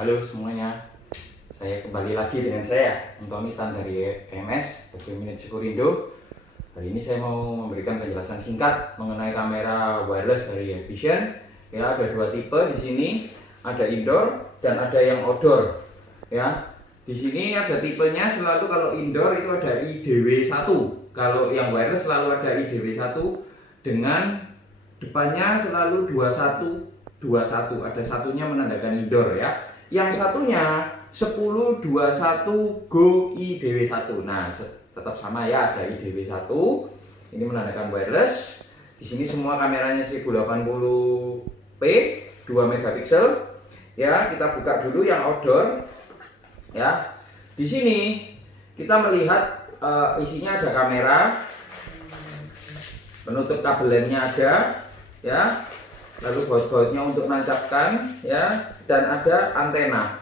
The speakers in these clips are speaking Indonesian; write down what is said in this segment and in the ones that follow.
Halo semuanya, saya kembali lagi dengan saya Antoni Tan dari EMS Minute Sekurindo. Hari ini saya mau memberikan penjelasan singkat mengenai kamera wireless dari Hikvision. Ya, ada dua tipe di sini, ada indoor dan ada yang outdoor. Ya, di sini ada tipenya selalu kalau indoor itu ada IDW1. Kalau yang wireless selalu ada IDW1 dengan depannya selalu 21 ada satunya menandakan indoor ya. Yang satunya 1021 Go IDW1. Nah, tetap sama ya, ada IDW1. Ini menandakan wireless. Di sini semua kameranya 1080p 2 megapiksel. Ya, kita buka dulu yang outdoor. Ya. Di sini kita melihat isinya ada kamera. Penutup kabelannya ada, ya. Lalu baut-bautnya untuk menancapkan, ya, dan ada antena.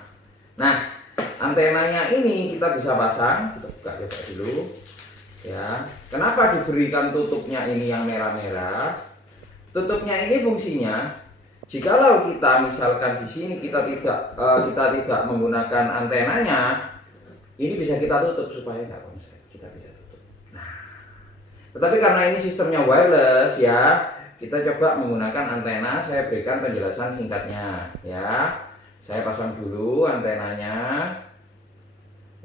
Nah, antenanya ini kita bisa pasang. Kita buka coba dulu, ya. Kenapa diberikan tutupnya ini yang merah-merah? Tutupnya ini fungsinya, jikalau kita misalkan di sini kita tidak menggunakan antenanya, ini bisa kita tutup supaya nggak konslet. Kita bisa tutup. Nah, tetapi karena ini sistemnya wireless, ya. Kita coba menggunakan antena. Saya berikan penjelasan singkatnya, ya. Saya pasang dulu antenanya,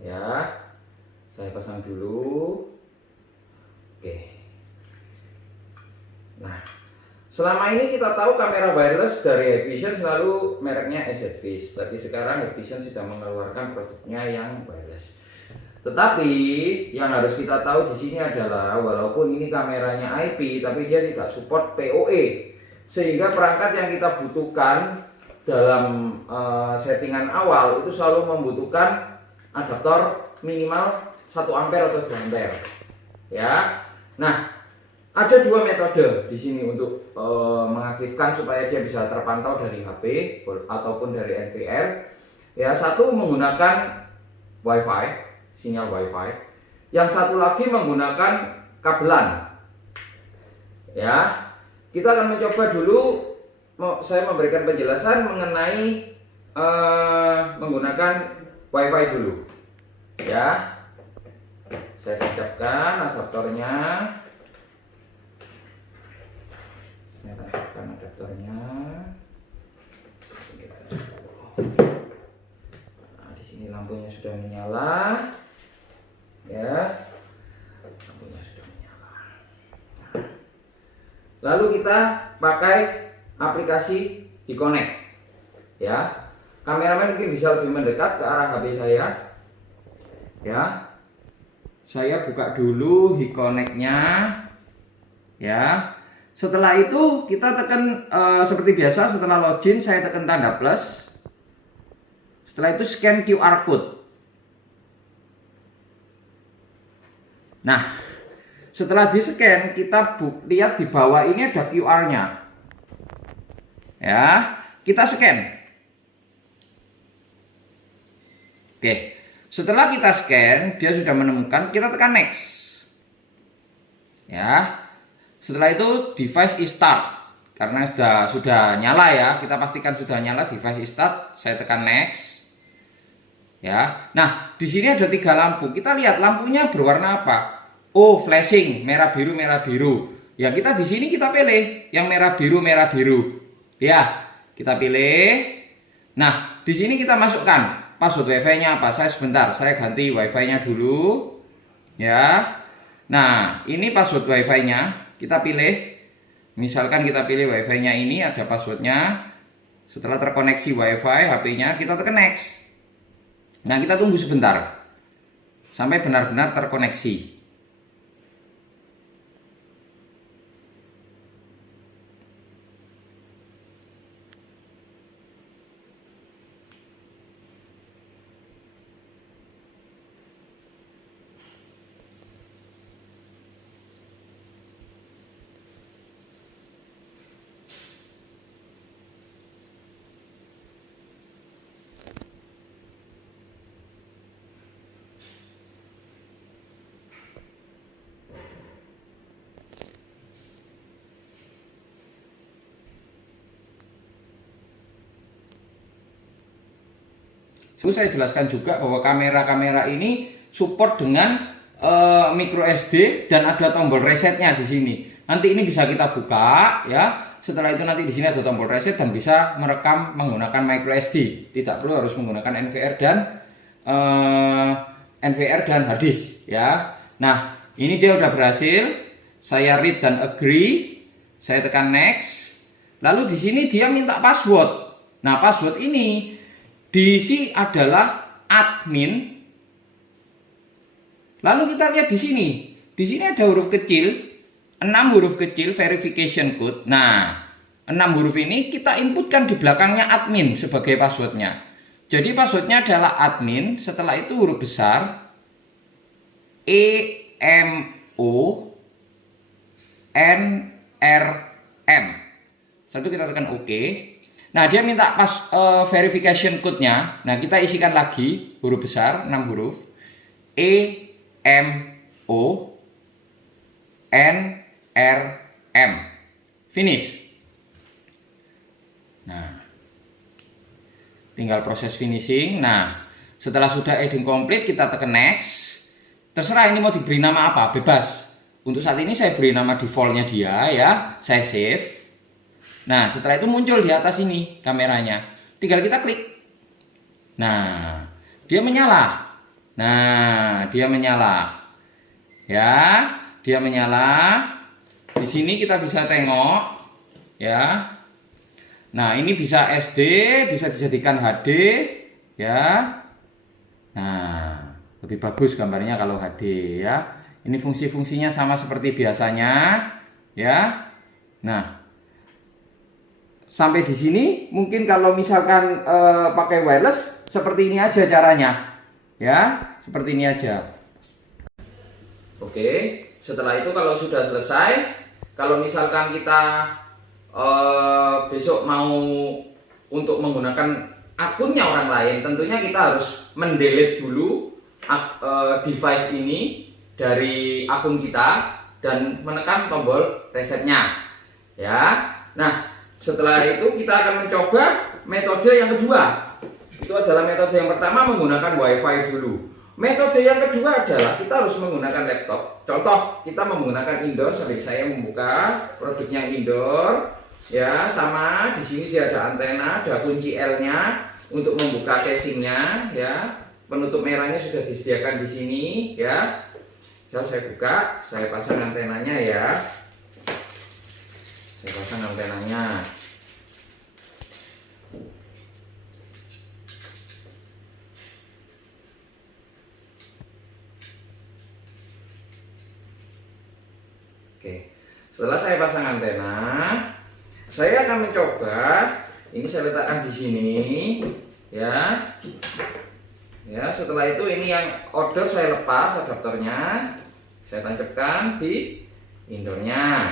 ya. Saya pasang dulu. Oke. Nah, selama ini kita tahu kamera wireless dari Hikvision selalu mereknya EZVIS. Tapi sekarang Hikvision sudah mengeluarkan produknya yang wireless. Tetapi yang harus kita tahu di sini adalah walaupun ini kameranya IP, tapi dia tidak support PoE, sehingga perangkat yang kita butuhkan dalam settingan awal itu selalu membutuhkan adaptor minimal 1 ampere atau 2 ampere. Ya, nah ada dua metode di sini untuk mengaktifkan supaya dia bisa terpantau dari HP ataupun dari NVR. Ya, satu menggunakan WiFi. Sinyal WiFi. Yang satu lagi menggunakan kabelan. Ya, kita akan mencoba dulu. Saya memberikan penjelasan mengenai menggunakan WiFi dulu. Ya, saya tancapkan adaptornya. Nah, di sini lampunya sudah menyala. Ya, lampunya sudah menyala. Lalu kita pakai aplikasi Hikonnect. Ya, kameramen mungkin bisa lebih mendekat ke arah HP saya. Ya, saya buka dulu Hikonnect-nya. Ya, setelah itu kita tekan seperti biasa. Setelah login saya tekan tanda plus. Setelah itu scan QR code. Nah, setelah di-scan kita lihat di bawah ini ada QR-nya. Ya, kita scan. Oke, setelah kita scan, dia sudah menemukan, kita tekan next. Ya, setelah itu device is start. Karena sudah nyala ya, kita pastikan sudah nyala, device is start. Saya tekan next. Ya, nah di sini ada 3 lampu. Kita lihat lampunya berwarna apa? Oh, flashing, merah biru, merah biru. Ya, kita di sini kita pilih yang merah biru, merah biru. Ya, kita pilih. Nah, di sini kita masukkan password WiFi-nya apa? Saya ganti WiFi-nya dulu. Ya. Nah, ini password WiFi-nya. Kita pilih. Misalkan kita pilih WiFi-nya ini ada passwordnya. Setelah terkoneksi WiFi HP-nya, kita tekan next. Nah, kita tunggu sebentar sampai benar-benar terkoneksi. Saya jelaskan juga bahwa kamera-kamera ini support dengan micro SD dan ada tombol resetnya di sini. Nanti ini bisa kita buka ya. Setelah itu nanti di sini ada tombol reset dan bisa merekam menggunakan micro SD. Tidak perlu harus menggunakan NVR dan hard disk ya. Nah, ini dia udah berhasil. Saya read dan agree. Saya tekan next. Lalu di sini dia minta password. Nah, password ini diisi adalah admin. Lalu kita lihat di sini. Di sini ada huruf kecil, 6 huruf kecil verification code. Nah, 6 huruf ini kita inputkan di belakangnya admin sebagai passwordnya. Jadi passwordnya adalah admin, setelah itu huruf besar EMONRM. Setelah itu kita tekan OK. Nah, dia minta verification code-nya. Nah, kita isikan lagi huruf besar 6 huruf EMONRM. Finish. Nah, tinggal proses finishing. Nah, setelah sudah adding complete, kita tekan next. Terserah ini mau diberi nama apa, bebas. Untuk saat ini saya beri nama defaultnya dia ya. Saya save. Nah, setelah itu muncul di atas ini kameranya. Tinggal kita klik. Nah, dia menyala. Nah, dia menyala. Ya, dia menyala. Di sini kita bisa tengok ya. Nah, ini bisa SD, bisa dijadikan HD ya. Nah, lebih bagus gambarnya kalau HD ya. Ini fungsi-fungsinya sama seperti biasanya ya. Nah, sampai di sini mungkin kalau misalkan pakai wireless seperti ini aja caranya. Ya, seperti ini aja. Oke, setelah itu kalau sudah selesai, kalau misalkan kita besok mau untuk menggunakan akunnya orang lain, tentunya kita harus mendelete dulu device ini dari akun kita dan menekan tombol resetnya. Ya. Nah, setelah itu kita akan mencoba metode yang kedua. Itu adalah metode yang pertama menggunakan WiFi dulu. Metode yang kedua adalah kita harus menggunakan laptop. Contoh, kita menggunakan indoor. Sambil saya membuka produknya indoor. Ya, sama di sini dia ada antena, ada kunci L-nya untuk membuka casingnya. Ya, penutup merahnya sudah disediakan di sini. Ya, saya buka, saya pasang antenanya ya. Saya pasang antenanya. Oke, setelah saya pasang antena, saya akan mencoba. Ini saya letakkan di sini, ya. Ya, setelah itu ini yang order saya lepas adaptornya, saya tancapkan di indoornya.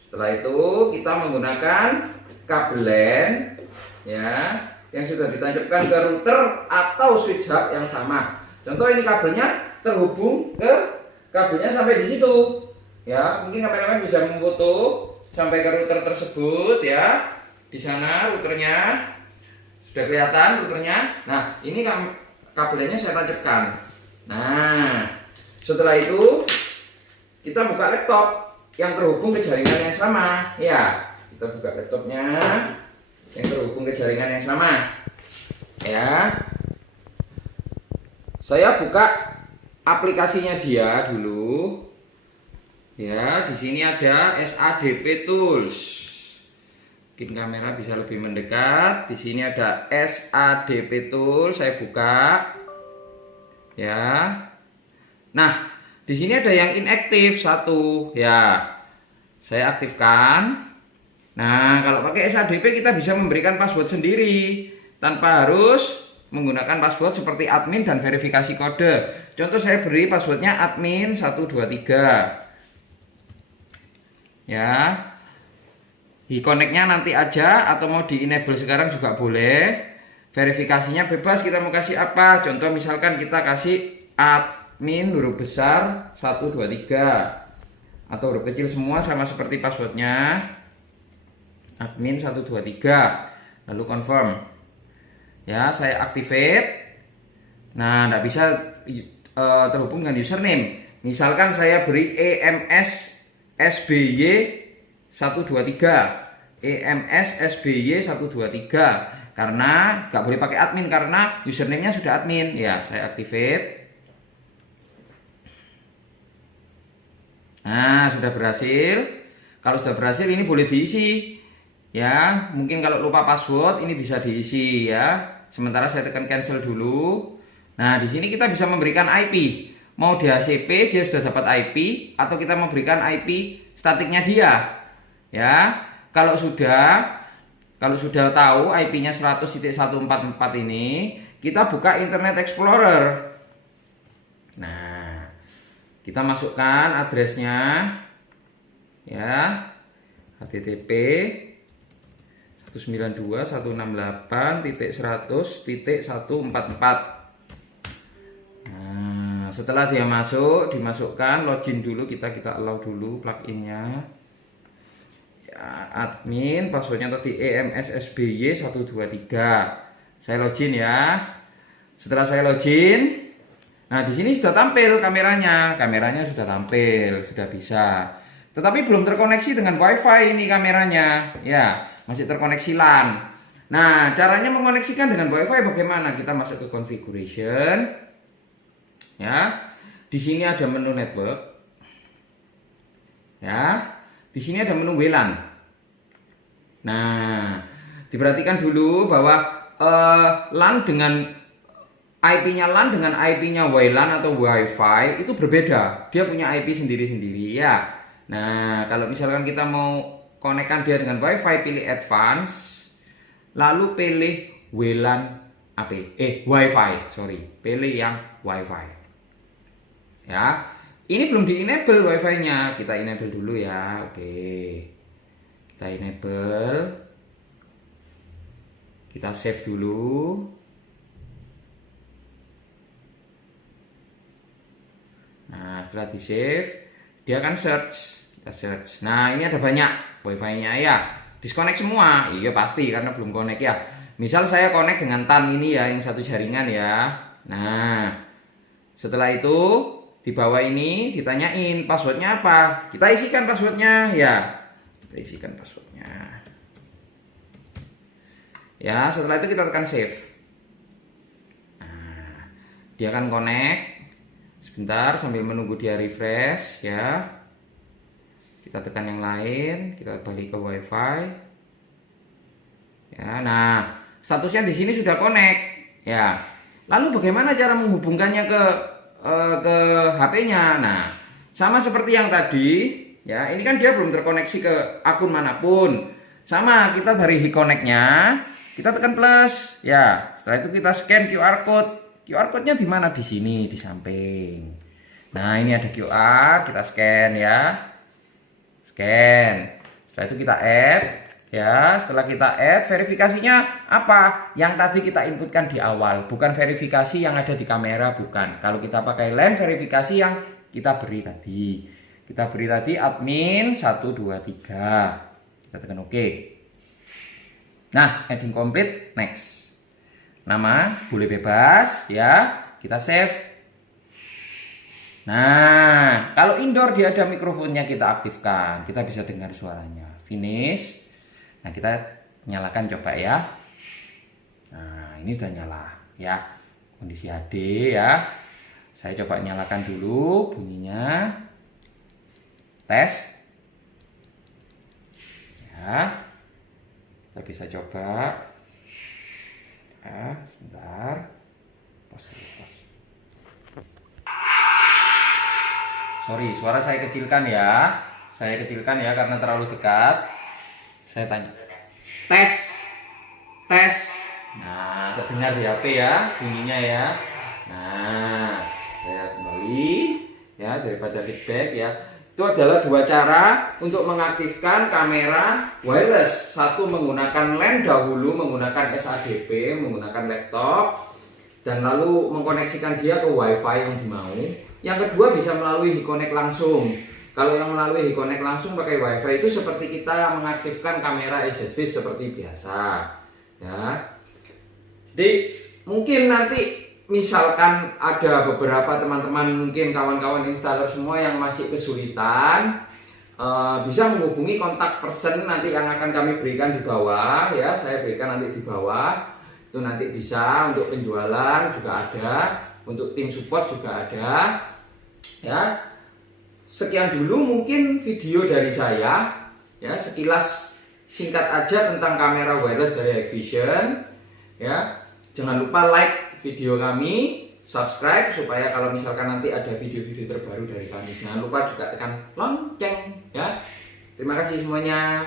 Setelah itu kita menggunakan kabel LAN ya yang sudah ditancapkan ke router atau switch hub yang sama. Contoh ini kabelnya terhubung ke kabelnya sampai di situ. Ya, mungkin kameramen bisa memfoto sampai ke router tersebut ya. Di sana routernya sudah kelihatan routernya. Nah, ini kabelnya saya tancapkan. Nah, setelah itu kita buka laptop yang terhubung ke jaringan yang sama. Ya, kita buka laptopnya yang terhubung ke jaringan yang sama. Ya, saya buka aplikasinya dia dulu. Ya, di sini ada SADP Tools. Mungkin kamera bisa lebih mendekat. Di sini ada SADP Tools. Saya buka. Ya. Nah, di sini ada yang inaktif satu, ya. Saya aktifkan. Nah, kalau pakai SADP kita bisa memberikan password sendiri tanpa harus menggunakan password seperti admin dan verifikasi kode. Contoh saya beri passwordnya admin 123. Ya. Connect-nya nanti aja atau mau di enable sekarang juga boleh. Verifikasinya bebas, kita mau kasih apa? Contoh misalkan kita kasih admin huruf besar 123 atau huruf kecil semua sama seperti passwordnya admin 123, lalu confirm Ya, saya activate. Nah, tidak bisa terhubung dengan username. Misalkan saya beri EMS SBY 123. EMS SBY 123. Karena nggak boleh pakai admin karena username-nya sudah admin. Ya, saya activate. Nah, sudah berhasil. Kalau sudah berhasil ini boleh diisi. Ya, mungkin kalau lupa password ini bisa diisi ya. Sementara saya tekan cancel dulu. Nah, di sini kita bisa memberikan IP. Mau di HCP dia sudah dapat IP atau kita memberikan IP statiknya dia. Ya. Kalau sudah tahu IP-nya 100.144 ini, kita buka Internet Explorer. Nah, kita masukkan addressnya. Ya. http 192.168.100.144. Nah, setelah dia masuk, dimasukkan login dulu, kita allow dulu pluginnya. Ya, admin, passwordnya tadi EMSSBY 123. Saya login ya. Setelah saya login, nah di sini sudah tampil kameranya. Kameranya sudah tampil, sudah bisa. Tetapi belum terkoneksi dengan WiFi ini kameranya. Ya, masih terkoneksi LAN. Nah, caranya mengoneksikan dengan WiFi bagaimana? Kita masuk ke configuration. Ya, di sini ada menu network. Ya, di sini ada menu WLAN. Nah, diperhatikan dulu bahwa LAN dengan IP-nya LAN dengan IP-nya WLAN atau WiFi itu berbeda. Dia punya IP sendiri-sendiri ya. Nah, kalau misalkan kita mau konekkan dia dengan WiFi, pilih Advance, lalu pilih WLAN WiFi, pilih yang WiFi. Ya, ini belum di-enable WiFi-nya, kita enable dulu ya. Oke, kita enable, kita save dulu. Nah, setelah di save, dia akan search. Kita search. Nah, ini ada banyak WiFi-nya ya. Disconnect semua. Iya pasti karena belum connect ya. Misal saya connect dengan TAN ini ya, yang satu jaringan ya. Nah, setelah itu di bawah ini ditanyain passwordnya apa. Kita isikan passwordnya ya. Kita isikan passwordnya. Ya, setelah itu kita tekan save. Nah, dia akan connect. Sebentar sambil menunggu dia refresh ya. Kita tekan yang lain, kita balik ke WiFi. Ya, nah, statusnya di sini sudah connect ya. Lalu bagaimana cara menghubungkannya ke HP-nya? Nah, sama seperti yang tadi ya. Ini kan dia belum terkoneksi ke akun manapun. Sama, kita dari HeConnect-nya kita tekan plus ya. Setelah itu kita scan QR code. QR code-nya di mana? Di sini, di samping. Nah, ini ada QR, kita scan ya. Scan. Setelah itu kita add ya. Setelah kita add, verifikasinya apa? Yang tadi kita inputkan di awal, bukan verifikasi yang ada di kamera, bukan. Kalau kita pakai LAN, verifikasi yang kita beri tadi. Kita beri tadi admin 123. Kita tekan OK. Nah, adding complete, next. Nama boleh bebas ya. Kita save. Nah, kalau indoor dia ada mikrofonnya, kita aktifkan. Kita bisa dengar suaranya. Finish. Nah, kita nyalakan coba ya. Nah, ini sudah nyala ya. Kondisi HD ya. Saya coba nyalakan dulu bunyinya. Tes. Ya. Kita bisa coba. Ya, sebentar. Pause. Sorry, suara saya kecilkan ya. Saya kecilkan ya karena terlalu dekat. Saya tanya. Tes. Nah, terdengar di HP ya bunyinya ya. Nah, saya kembali ya daripada feedback ya. Itu adalah dua cara untuk mengaktifkan kamera wireless. Satu menggunakan LAN dahulu, menggunakan SADP, menggunakan laptop, dan lalu mengkoneksikan dia ke WiFi yang dimau. Yang kedua bisa melalui HeConnect langsung. Kalau yang melalui HeConnect langsung pakai WiFi itu seperti kita mengaktifkan kamera EZVIS seperti biasa. Ya. Jadi mungkin nanti misalkan ada beberapa teman-teman, mungkin kawan-kawan installer semua yang masih kesulitan, bisa menghubungi kontak person nanti yang akan kami berikan di bawah ya, saya berikan nanti di bawah. Itu nanti bisa untuk penjualan juga ada, untuk tim support juga ada. Ya. Sekian dulu mungkin video dari saya ya, sekilas singkat aja tentang kamera wireless dari Hikvision ya. Jangan lupa like video kami, subscribe supaya kalau misalkan nanti ada video-video terbaru dari kami. Jangan lupa juga tekan lonceng ya. Terima kasih semuanya.